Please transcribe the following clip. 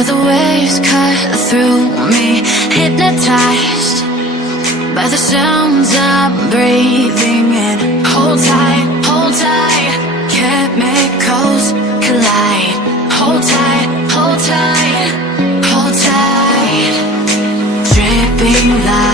Feel the waves cut through me, hypnotized by the sounds I'm breathing in. Hold tight, chemicals collide. Hold tight, hold tight, hold tight. Dripping light.